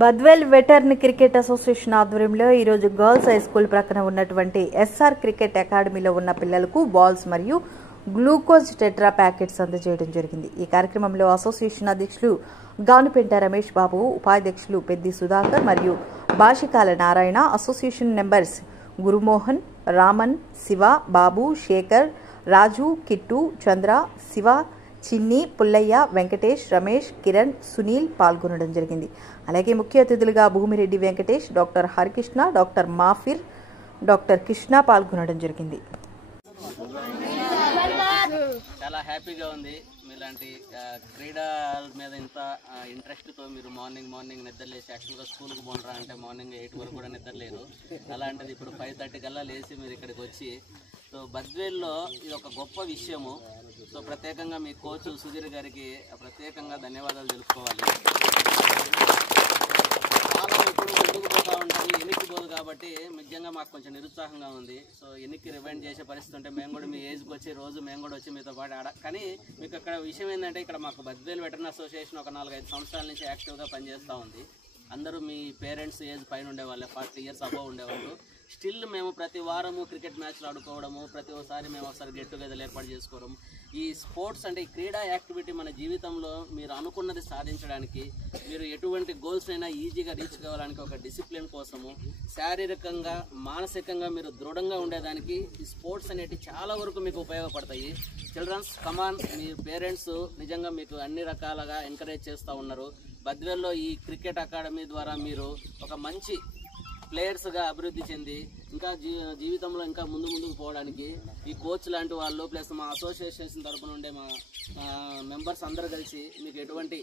Badvel veteran cricket association ఆధ్వర్యంలో ఈ రోజు గర్ల్స్ హై స్కూల్ ప్రక్కన ఉన్నటువంటి ఎస్ఆర్ క్రికెట్ అకాడమీలో ఉన్న పిల్లలకు బాల్స్ మరియు గ్లూకోజ్ టెట్రా ప్యాకెట్స్ అందజేయడం జరిగింది. ఈ కార్యక్రమంలో అసోసియేషన్ అధ్యక్షులు గానుపెంట రమేష్ బాబు, ఉపాధ్యక్షులు పెద్ది సుధాకర్ మరియు భాషికాల నారాయణ, అసోసియేషన్ మెంబర్స్ గురుమోహన్, రామన్, శివ, బాబు, శేఖర్, రాజు, కిట్టు, చంద్ర, శివ, చిన్ని, పుల్లయ్య, వెంకటేష్, రమేష్, కిరణ్, సునీల్ పాల్గొనడం జరిగింది. అలాగే ముఖ్య అతిథులుగా Bhumireddy Venkatesh, doctor Harikrishna, doctor Mafir, doctor Krishna పాల్గొనడం జరిగింది. చాలా హ్యాపీగా ఉంది. మీలాంటి క్రీడల మీద ఇంత ఇంట్రెస్ట్తో మీరు మార్నింగ్ నిద్రలేసి, యాక్చువల్గా స్కూల్కి పోనరా అంటే మార్నింగ్ 8 వరకు కూడా నిద్రలేరు. అలాంటిది ఇప్పుడు 5:30 కల్లా లేచి మీరు ఇక్కడికి వచ్చి, సో బద్వేల్లో ఇది ఒక గొప్ప విషయము. సో ప్రత్యేకంగా మీ కోచ్ సుధీర్ గారికి ప్రత్యేకంగా ధన్యవాదాలు తెలుపుకోవాలి. చాలా ఇప్పుడు ముందుకు పోతూ ఉంటుంది, ఎన్నికిపోదు కాబట్టి నిజంగా మాకు కొంచెం నిరుత్సాహంగా ఉంది. సో ఎన్నికి రివైండ్ చేసే పరిస్థితి ఉంటే మేము కూడా మీ ఏజ్కి వచ్చి రోజు మేము కూడా వచ్చి మీతో పాటు కానీ మీకు ఇక్కడ విషయం ఏంటంటే, ఇక్కడ మాకు బద్వేల్ వెటర్నరీ అసోసియేషన్ ఒక 4-5 సంవత్సరాల నుంచి యాక్టివ్గా పనిచేస్తూ ఉంది. అందరూ మీ పేరెంట్స్ ఏజ్ పైన ఉండేవాళ్ళే, 40 ఇయర్స్ అబవ్ ఉండేవాళ్ళు. స్టిల్ మేము ప్రతి వారము క్రికెట్ మ్యాచ్లు ఆడుకోవడము, ప్రతి ఒక్కసారి మేము ఒకసారి గెట్ టుగెదర్ ఏర్పాటు చేసుకోవడం. ఈ స్పోర్ట్స్ అంటే ఈ క్రీడా యాక్టివిటీ మన జీవితంలో మీరు అనుకున్నది సాధించడానికి, మీరు ఎటువంటి గోల్స్ అయినా ఈజీగా రీచ్ కావడానికి ఒక డిసిప్లిన్ కోసము, శారీరకంగా మానసికంగా మీరు దృఢంగా ఉండేదానికి ఈ స్పోర్ట్స్ అనేవి చాలా వరకు మీకు ఉపయోగపడతాయి. చిల్డ్రన్స్ కమాన్, మీ పేరెంట్స్ నిజంగా మీకు అన్ని రకాలుగా ఎంకరేజ్ చేస్తూ ఉన్నారు. బద్వేల్లో ఈ క్రికెట్ అకాడమీ ద్వారా మీరు ఒక మంచి ప్లేయర్స్గా అభివృద్ధి చెంది ఇంకా జీవితంలో ఇంకా ముందుకు పోవడానికి ఈ కోచ్ లాంటి వాళ్ళు ప్లస్ మా అసోసియేషన్ తరఫున ఉండే మా మెంబర్స్ అందరూ కలిసి మీకు ఎటువంటి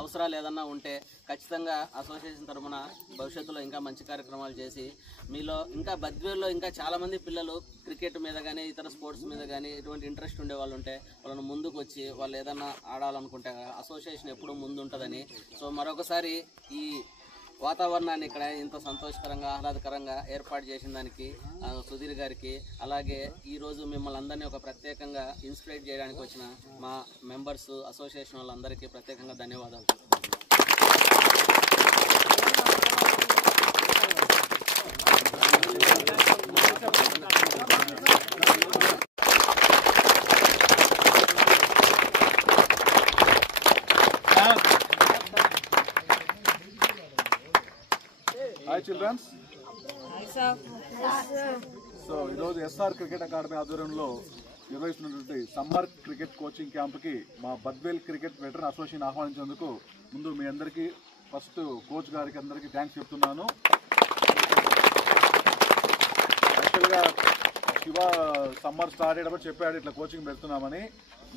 అవసరాలు ఏదన్నా ఉంటే ఖచ్చితంగా అసోసియేషన్ తరఫున భవిష్యత్తులో ఇంకా మంచి కార్యక్రమాలు చేసి మీలో ఇంకా బద్వేల్లో ఇంకా చాలామంది పిల్లలు క్రికెట్ మీద కానీ ఇతర స్పోర్ట్స్ మీద కానీ ఎటువంటి ఇంట్రెస్ట్ ఉండే వాళ్ళు ఉంటే వాళ్ళని ముందుకు వచ్చి వాళ్ళు ఏదన్నా ఆడాలనుకుంటే అసోసియేషన్ ఎప్పుడూ ముందు ఉంటుందని. సో మరొకసారి ఈ వాతావరణాన్ని ఇక్కడ ఇంత సంతోషకరంగా ఆహ్లాదకరంగా ఏర్పాటు చేసిన దానికి సుధీర్ గారికి, అలాగే ఈరోజు మిమ్మల్ని అందరినీ ఒక ప్రత్యేకంగా ఇన్స్పిరేట్ చేయడానికి వచ్చిన మా మెంబర్స్ అసోసియేషన్ వాళ్ళందరికీ ప్రత్యేకంగా ధన్యవాదాలు. Hi children's. సో ఈరోజు ఎస్ఆర్ క్రికెట్ అకాడమీ ఆధ్వర్యంలో నిర్వహిస్తున్నటువంటి సమ్మర్ క్రికెట్ కోచింగ్ క్యాంప్కి మా బద్వేల్ క్రికెట్ వెటరన్ అసోసియేషన్ ఆహ్వానించేందుకు ముందు మీ అందరికీ ఫస్ట్ కోచ్ గారికి అందరికీ థ్యాంక్స్ చెప్తున్నాను. యాక్చువల్గా శివ సమ్మర్ స్టార్ట్ అయ్యేటప్పుడు చెప్పాడు ఇట్లా కోచింగ్ పెడుతున్నామని.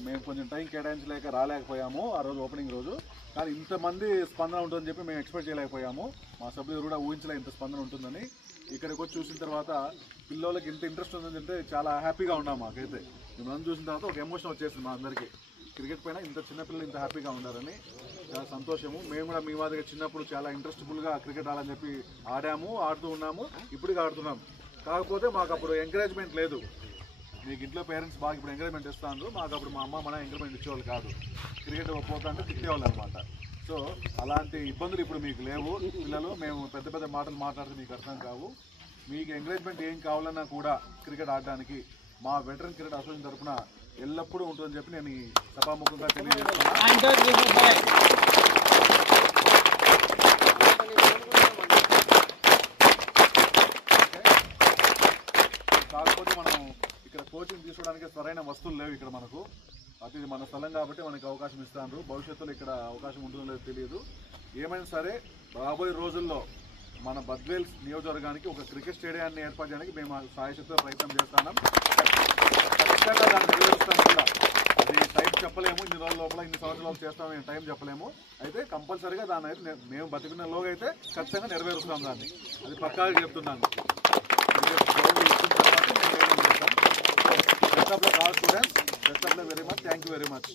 మేము కొంచెం టైం కేటాయించలేక రాలేకపోయాము ఆ రోజు ఓపెనింగ్ రోజు. కానీ ఇంతమంది స్పందన ఉంటుందని చెప్పి మేము ఎక్స్పెక్ట్ చేయలేకపోయాము. మా సభ్యులు కూడా ఊహించలే ఇంత స్పందన ఉంటుందని. ఇక్కడికి వచ్చి చూసిన తర్వాత పిల్లలకి ఇంత ఇంట్రెస్ట్ ఉందని అంటే చాలా హ్యాపీగా ఉన్నాం. మాకైతే మిమ్మల్ని చూసిన తర్వాత ఒక ఎమోషన్ వచ్చేసింది మా అందరికీ. క్రికెట్ పైన ఇంత చిన్నపిల్లలు ఇంత హ్యాపీగా ఉండాలని చాలా సంతోషము. మేము కూడా మీ మాదిరిగా చిన్నప్పుడు చాలా ఇంట్రెస్ట్ఫుల్గా క్రికెట్ ఆడాలని చెప్పి ఆడుతూ ఉన్నాము, ఇప్పటికీ ఆడుతున్నాం. కాకపోతే మాకు అప్పుడు ఎంకరేజ్మెంట్ లేదు. మీకు ఇంట్లో పేరెంట్స్ బాగా ఇప్పుడు ఎంకరేజ్మెంట్ ఇస్తాను, మాకు అప్పుడు మా అమ్మ మన ఎంకరేజ్మెంట్ ఇచ్చేవాళ్ళు కాదు. క్రికెట్ పోతా అంటే తిట్టేవాళ్ళు అనమాట. సో అలాంటి ఇబ్బందులు ఇప్పుడు మీకు లేవు. పిల్లలు మేము పెద్ద మాటలు మాట్లాడితే మీకు అర్థం కావు. మీకు ఎంకరేజ్మెంట్ ఏం కావాలన్నా కూడా క్రికెట్ ఆడడానికి మా వెటరన్ క్రికెట్ అసోసియేషన్ తరఫున ఎల్లప్పుడూ ఉంటుందని చెప్పి నేను ఈ సభాముఖంగా తెలియజేస్తున్నాను. కాకపోతే మనం ఇక్కడ కోచింగ్ తీసుకోవడానికి సరైన వస్తువులు లేవు ఇక్కడ మనకు. అది మన స్థలం కాబట్టి మనకి అవకాశం ఇస్తాను. భవిష్యత్తులో ఇక్కడ అవకాశం ఉంటుందో లేదో తెలియదు. ఏమైనా సరే రాబోయే రోజుల్లో మన బద్వేల్ నియోజకవర్గానికి ఒక క్రికెట్ స్టేడియాన్ని ఏర్పాటు చేయడానికి మేము సాయశక్తితో ప్రయత్నం చేస్తున్నాం. ఖచ్చితంగా దాన్ని నెరవేరుస్తాం కూడా. అది టైం చెప్పలేము, ఇన్ని రోజుల లోపల ఇన్ని సంవత్సరాలు చేస్తామని టైం చెప్పలేము. అయితే కంపల్సరీగా దాన్ని అయితే మేము బతికిన లోగా అయితే ఖచ్చితంగా నెరవేరుస్తాం దాన్ని. అది పక్కాగా చెప్తున్నాను. Best of luck all students. Best of luck very much. Thank you very much.